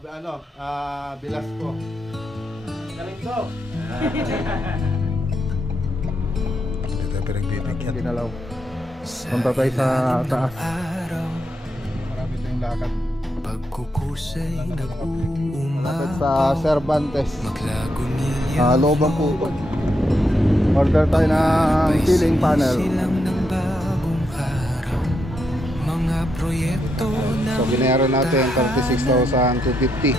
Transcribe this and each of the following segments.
Velasco. Galing to. Hindi tayo pinagbibigyan. Ginalaw. Punta tayo sa taas. Marami tayong lakad. Pagkukusay nag-uumap sa Cervantes. Looban po. Order tayo ng ceiling panel. So binayaro natin 36,250.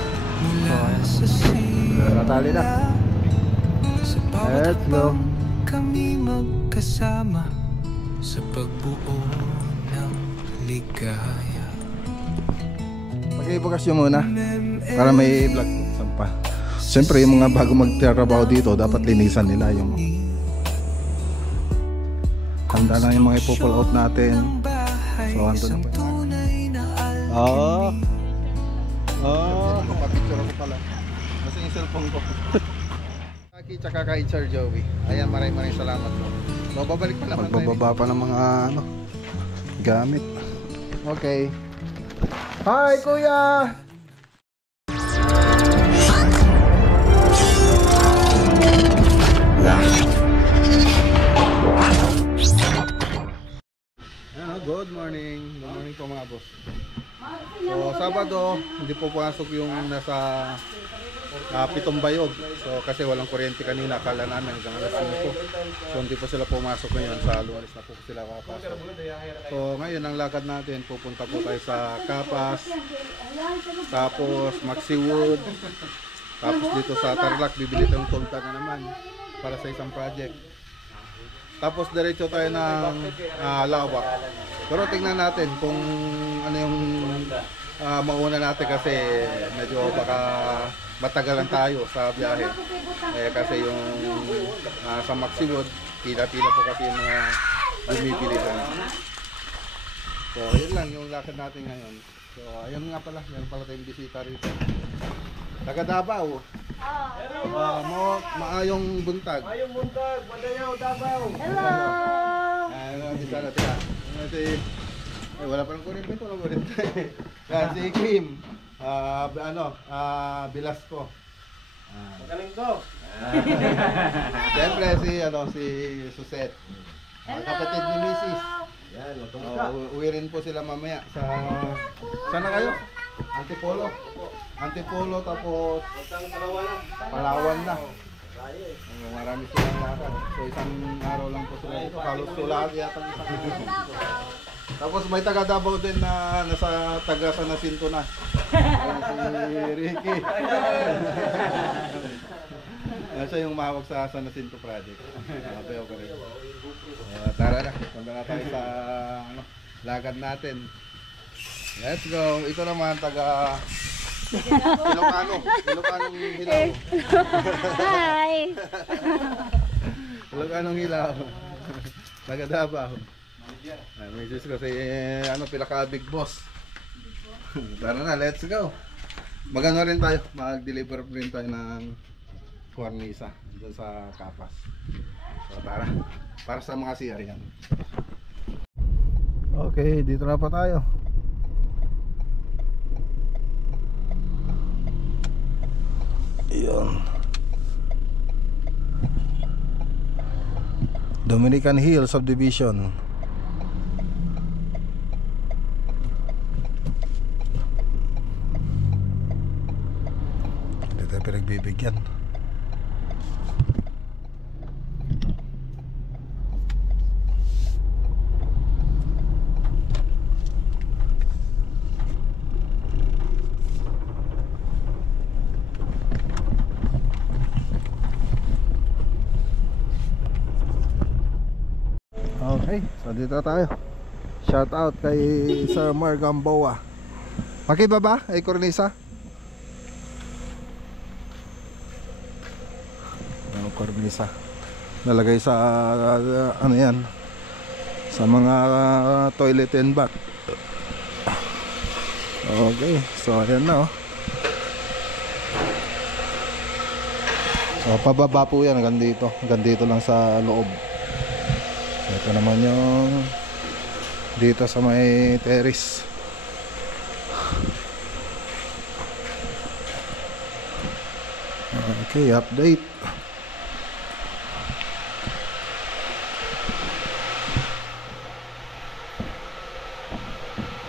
Natali na. Let's go. Kami magkasama sa pagbuo ng ligaya. Mag-ibukas nyo muna para may vlog. Sampa. Siyempre yung mga bago magtrabaho dito dapat linisan nila yung handa na yung mga ipo-pull out natin. So ando na po. Papapicture ako pala. Kasi yung cellphone ko. Kaki tsaka kay Sir Joey. Ayan, maraming salamat po. So babalik pa naman. Magbababa pa ng mga gamit. Okay. Hi kuya! Good morning. Good morning po mga boss. So Sabado, hindi po pumasok yung nasa Pitong Bayog. So kasi walang kuryente kanina, akala namin hanggang alas 5. So hindi po sila pumasok ngayon, sa Lunes na po sila kakapasok. So ngayon ang lakad natin, pupunta po tayo sa Kapas, tapos Maxiwood, tapos dito sa Tarlac bibili tayong tolda na naman para sa isang project. Tapos diretso tayo ng Lawak. Pero tingnan natin kung ano yung mauna natin kasi medyo baka matagalan tayo sa biyahe. Kasi yung sa Maxiwood, pila-pila po kasi yung mga bumibili doon. So yun lang yung lakad natin ngayon. So ayun nga pala, meron pala tayong bisita rito. Taga Davao. Maayong buntag. Maayong buntag, Bandayaw, Davao. Hello. Wala pa ng kuryente ito, si Kim. Velasco. Magaling to. Siyempre si Suset. Kapatid ni Mrs. Yan, uwi rin po sila mamaya sa sana kayo? Antipolo tapos Palawan na. Marami silang lakad. So isang araw lang po sila dito. Halos sulat yata isang araw. Tapos may taga Davao din na nasa taga San Jacinto na. Si Ricky. Siya yung mahawak sa San Jacinto project. Bayaw ka rin. Tara na, punta na tayo sa lakad natin. Let's go. Ito naman taga Ilocanong Hilaw. Hi. Ilocanong Hilaw. Taga Davao. May Diyos ko si Pilaka Big Boss. Tara na, let's go. Magano rin tayo, mag-deliver rin tayo ng cornisa doon sa Kapas. So tara, para sa mga CR yan. Okay, dito na pa tayo. Ayan. Dominican Hill Subdivision. Hindi tayo pinagbibigyan. Okay, so dito tayo. Shout out kay Sir Mar Gamboa. Pakibaba ay cornisa. Cornisa. Nalagay sa ano yan? Sa mga toilet and bath. Okay, so ayan na So pababa po yan hanggang dito lang sa loob. Ito naman yung dito sa may terrace. Okay, update.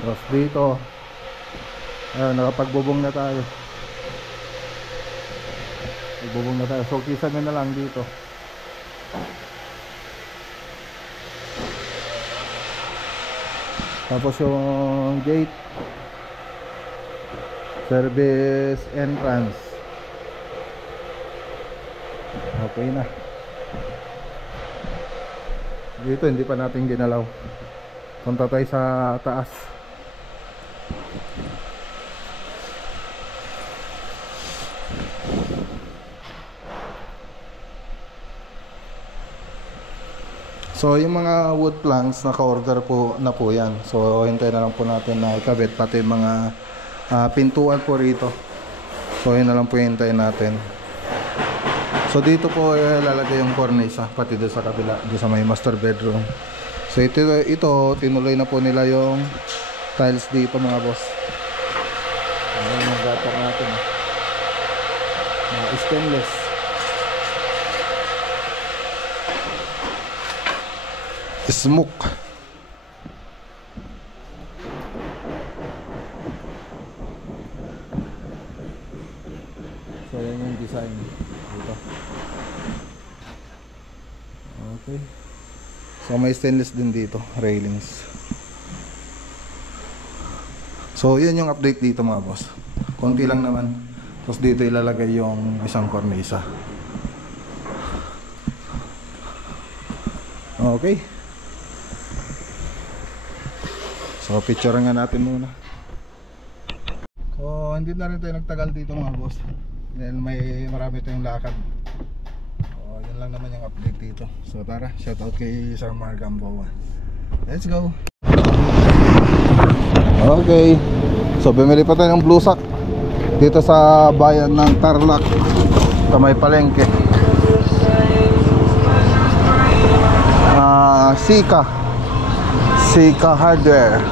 Tapos dito, ayun, nakapagbubong na tayo. Nagbubong na tayo. So, kisan na lang dito. Tapos yung gate, service entrance, okay na. Dito hindi pa natin ginalaw. Punta tayo sa taas. So yung mga wood planks naka-order po na po yan. So hintayin na lang po natin na ikabit pati mga pintuan po rito. So yun na lang po hintayin natin. So dito po lalagay yung cornice pati doon sa kabila, doon sa may master bedroom. So ito tinuloy na po nila yung tiles dito mga boss. Ayan yung gator natin. Stainless. Smoke. So yan yung design dito. Okay. So may stainless din dito, railings. So yan yung update dito mga boss. Konti lang naman. Tapos dito ilalagay yung isang cornisa. Okay. So picturean nga natin muna. So hindi na rin tayo nagtagal dito mga boss. Dahil marami tayong lakad. So yun lang naman yung update dito. So tara, shoutout kay Sir Mar Gamboa. Let's go. Okay. So bumili pa tayo ng blue sack dito sa bayan ng Tarlac sa may palengke. Sika Hardware.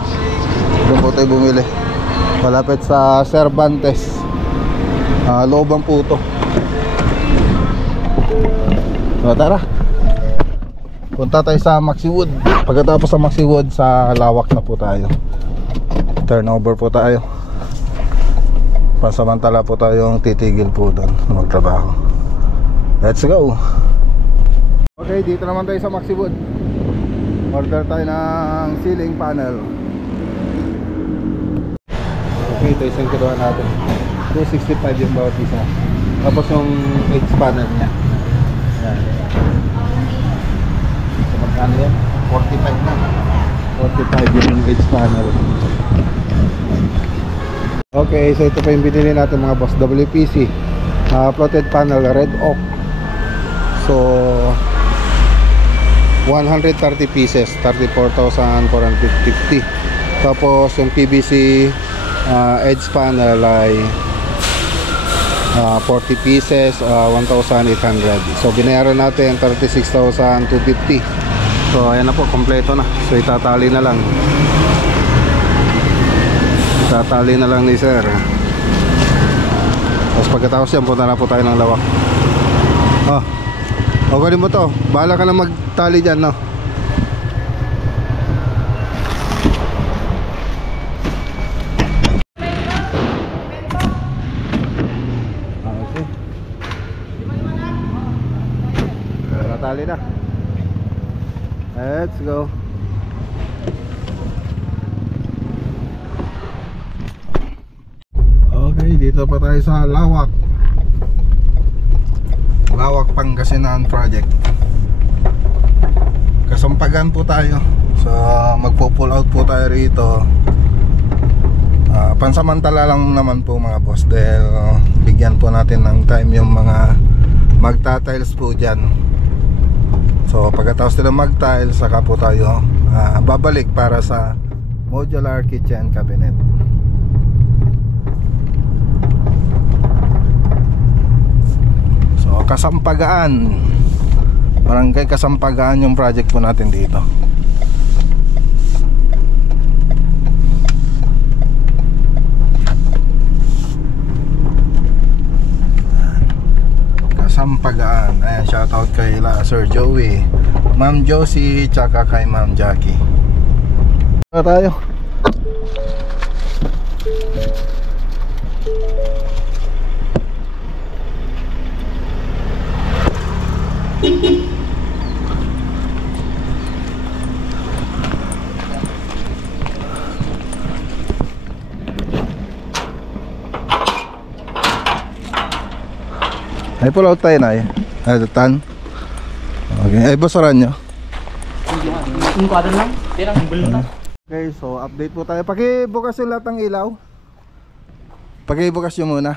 Doon po tayo bumili. Malapit sa Cervantes. Loobang Puto. So tara. Punta tayo sa Maxiwood. Pagkatapos sa Maxiwood, sa Lawak na po tayo. Turnover po tayo. Pansamantala po tayong titigil po doon magtrabaho. Let's go. Okay, dito naman tayo sa Maxiwood. Order tayo ng ceiling panel. Okay, ito isang kiluhan natin. 265 yung bawat isa. Tapos yung edge panel niya. Yan. So magkano yan? 45 na. 45 yung edge panel. Okay, so ito pa yung binili natin mga boss. WPC floated panel, red oak. So 130 pieces, 34,450. Tapos yung PVC edge panel ay 40 pieces, 1,800. So binayaran natin 36,250. So ayan na po, kompleto na. So itatali na lang. Itatali na lang ni sir. Tapos pagkatapos yan, punta na po tayo ng Lawak. Okay mo to. Bahala ka na magtali dyan, no? Okay. Natali na. Let's go. Okay, dito pa tayo sa Lawak. Lawak Pangasinan Project. Kasampagan po tayo. So magpo-pull out po tayo rito. Pansamantala lang naman po mga boss. Dahil bigyan po natin ng time yung mga magta-tiles po dyan. So pagkatapos nila mag-tiles, saka po tayo babalik para sa modular kitchen cabinet. Kasampagaan, Barangay Kasampagaan yung project po natin dito. Ayan, shoutout kay Sir Joey, Ma'am Josie, tsaka kay Ma'am Jackie. Tayo. Ay pull out tayo na eh. Ay tan. Okay, ay basaran nyo. Yung kwadro lang, tirang bulong na. Okay, so update po tayo. Pakibukas yung lahat ng ilaw. Pakibukas nyo muna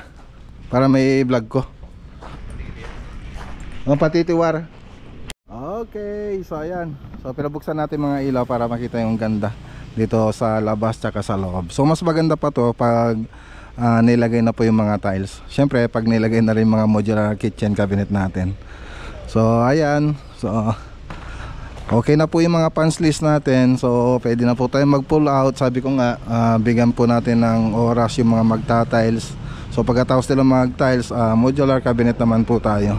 para may vlog ko. Ang patitiwar. Okay, so ayan. So pinabuksan natin mga ilaw para makita yung ganda dito sa labas tsaka sa loob. So mas maganda pa to pag nilagay na po yung mga tiles. Syempre pag nilagay na rin mga modular kitchen cabinet natin. So ayan. So okay na po yung mga punch list natin. So pwede na po tayo mag pull out. Sabi ko nga bigyan po natin ng oras yung mga magta-tiles. So pagkatapos nila mag-tiles, modular cabinet naman po tayo.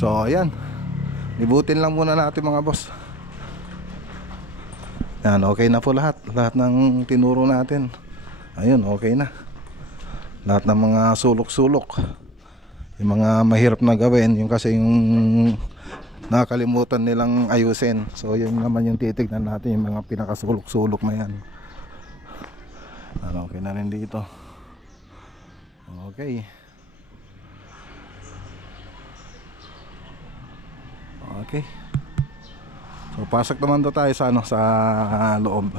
So ayan, libutin lang muna natin mga boss. Yan, okay na po lahat ng tinuro natin. Ayun, okay na. Lahat ng mga sulok-sulok, yung mga mahirap na gawin, yung kasi yung nakakalimutan nilang ayusin. So yun naman yung titignan natin, yung mga pinakasulok-sulok na yan. Okay na rin dito. Okay. Okay. So pasok naman to tayo sa sa loob.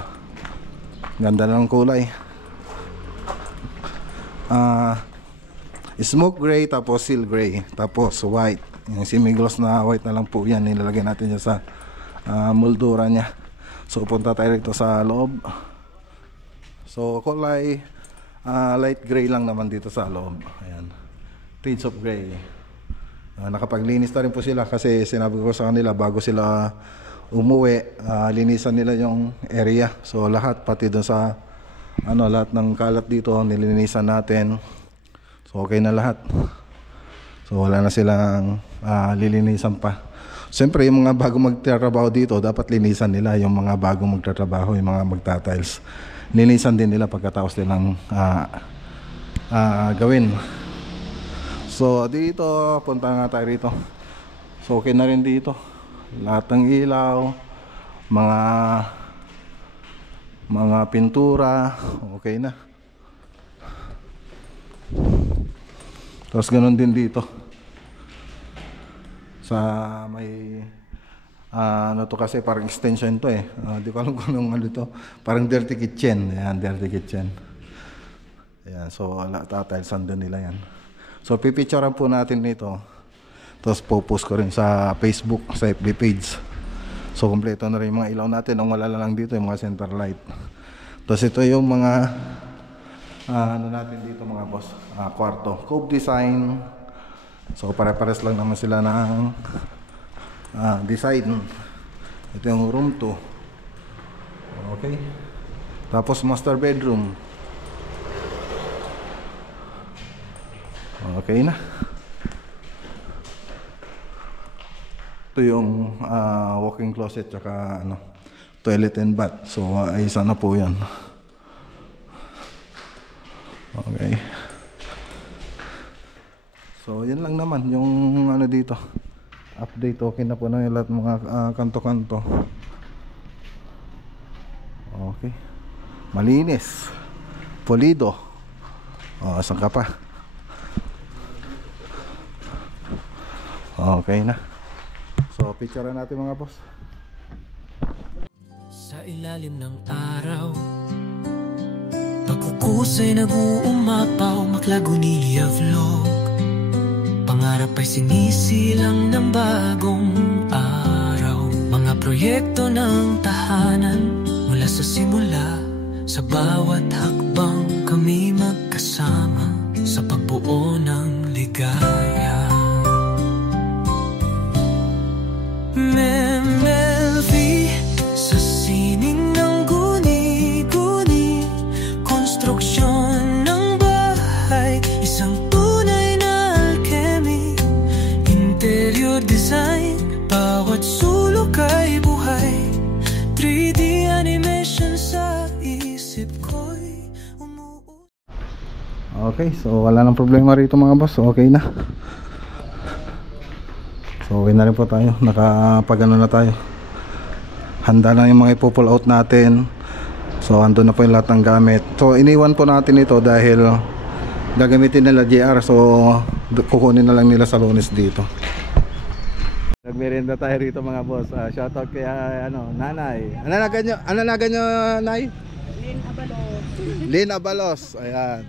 Ganda ng kulay. Smoke gray, tapos seal gray, tapos white. Yung semi-gloss na white na lang po yan, nilalagay natin dyan sa moldura nya. So punta tayo rito sa loob. So kulay light gray lang naman dito sa loob. Ayan, shades of gray. Nakapaglinis na rin po sila kasi sinabi ko sa kanila bago sila umuwi, linisan nila yung area. So lahat, pati doon sa lahat ng kalat dito nilinisan natin. So okay na lahat. So wala na silang lilinisan pa. Siyempre yung mga bago magtatrabaho dito, dapat linisan nila. Yung mga bago magtatrabaho, yung mga magta-tiles, linisan din nila pagkatapos nilang gawin. So dito, punta nga tayo rito. So okay na rin dito. Lahat ng ilaw, mga pintura, okay na. Tapos ganun din dito. Sa may to kasi parang extension to eh. Di ko alam kung anong to. Parang dirty kitchen. Ayan, dirty kitchen. Ayan, so tatilesan din nila yan. So pipicturean po natin nito. Tapos post ko rin sa Facebook, sa FB page. So kompleto na rin yung mga ilaw natin. Ang wala lang dito yung mga center light. Tapos ito yung mga natin dito mga boss, kwarto, cove design. So pare-pares lang naman sila ng design. Ito yung room 2. Okay. Tapos master bedroom. Okay na. Ito yung walk-in closet tsaka toilet and bath. So isa na po yan. Okay. So yan lang naman yung dito. Update, okay na po na yung lahat mga kanto-kanto. Okay. Malinis. Polido. Saan ka pa? Okay na. So picturean natin mga boss. Sa ilalim ng araw, pagkukusay nag-uumapaw, Maklagunilya vlog. Pangarap ay sinisilang ng bagong araw. Mga proyekto ng tahanan, mula sa simula, sa bawat hakbang kami magkasama, sa pagbuo ng ligaya. MLV, sa sining ng guni-guni, konstruksyon ng bahay, isang tunay na alchemy, interior Okay, so wala nang problema rito mga boss. Okay na. So okay na rin po tayo. Nakapagano na tayo. Handa na yung mga ipo-pull out natin. So andun na po yung lahat ng gamit. So iniwan po natin ito dahil gagamitin nila JR. So kukunin na lang nila sa Lunes dito. Nagmerienda tayo rito mga boss. Shoutout kay nanay. Ano nagan nyo, nay? Lynn Abalos. Ayan.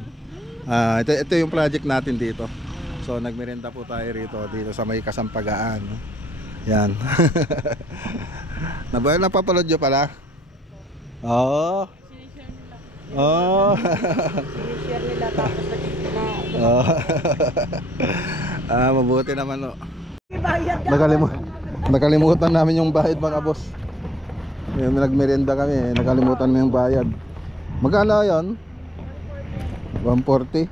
Ito yung project natin dito. So nagmerienda po tayo rito sa may Kasampagaan. Yan. Napapalood nyo pala? Oo. Oo. Sinishare nila tapos Mabuti naman no. Nakalimutan namin yung bayad mga boss. Nagmerienda kami, nakalimutan mo yung bayad. Magkano yun? 140.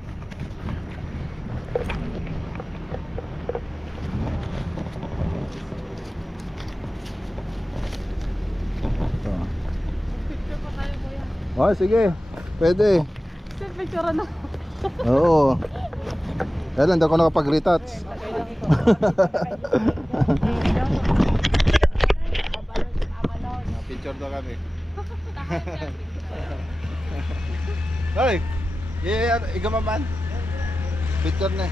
Oh, sige. Pwede. Picture na. Oo. Kaya lang, hindi ako nakapag-retouch. Picture daw kami. Hoy! Igamaman. Picture na.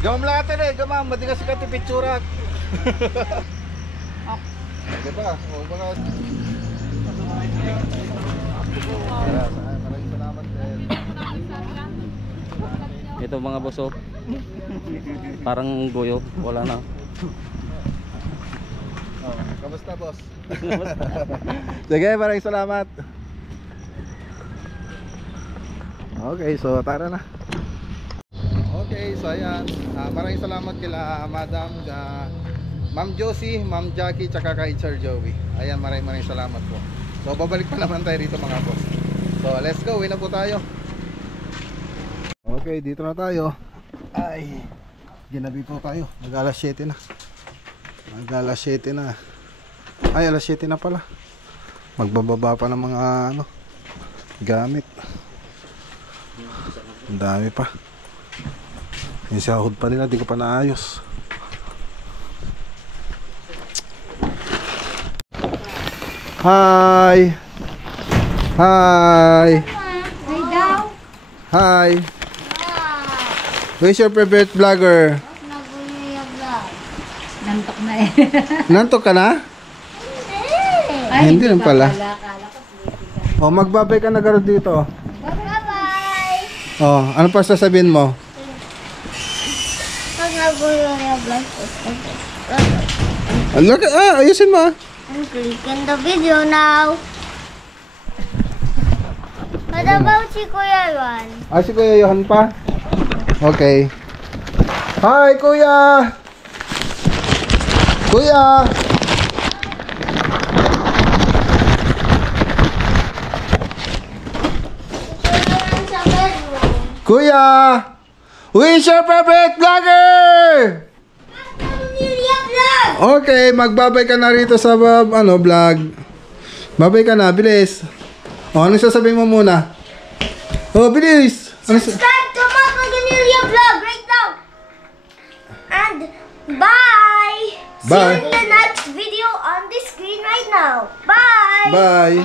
Gamam lang natin eh. Gamam. Mati kasi kati picture. Diba? O baka... Maraming salamat din. Ito mga boss, oh. Parang goyo, wala na. Kamusta boss? Sige, maraming salamat. Okay, so tara na. Okay, so ayan. Maraming salamat kila Madam Ma'am Josie, Ma'am Jackie, tsaka kay Sir Joey. Ayan, maraming salamat po. So babalik pa naman tayo rito mga boss. So let's go, uwi na po tayo. Okay, dito na tayo. Ay, ginabi po tayo. Mag-alas 7 na. Mag-alas 7 na. Ay, alas 7 na pala. Magbababa pa ng mga gamit. Ang dami pa. Yung sahod pa nila, di ko pa naayos. Hi! Hi! Hi! Who's your favorite vlogger? Nantok na eh. Nantok ka na? Ay, hindi lang pala. Oh, magbabay ka na garo dito. Bye-bye! Oh, ano pa sasabihin mo? Pag nagulo yung vlog, Look, ayusin mo. click in the video now. What about si Kuya Juan? Si Kuya Johan pa? Okay. Hi, Kuya! Kuya! Kuya! Who is your favorite vlogger? Okay, magbabay ka na rito sa vlog. Babay ka na, bilis. Ano sasabihin mo muna? Bilis. Subscribe to Marco Ganilla Vlog right now. And bye. Bye. See you in the next video on the screen right now. Bye. Bye.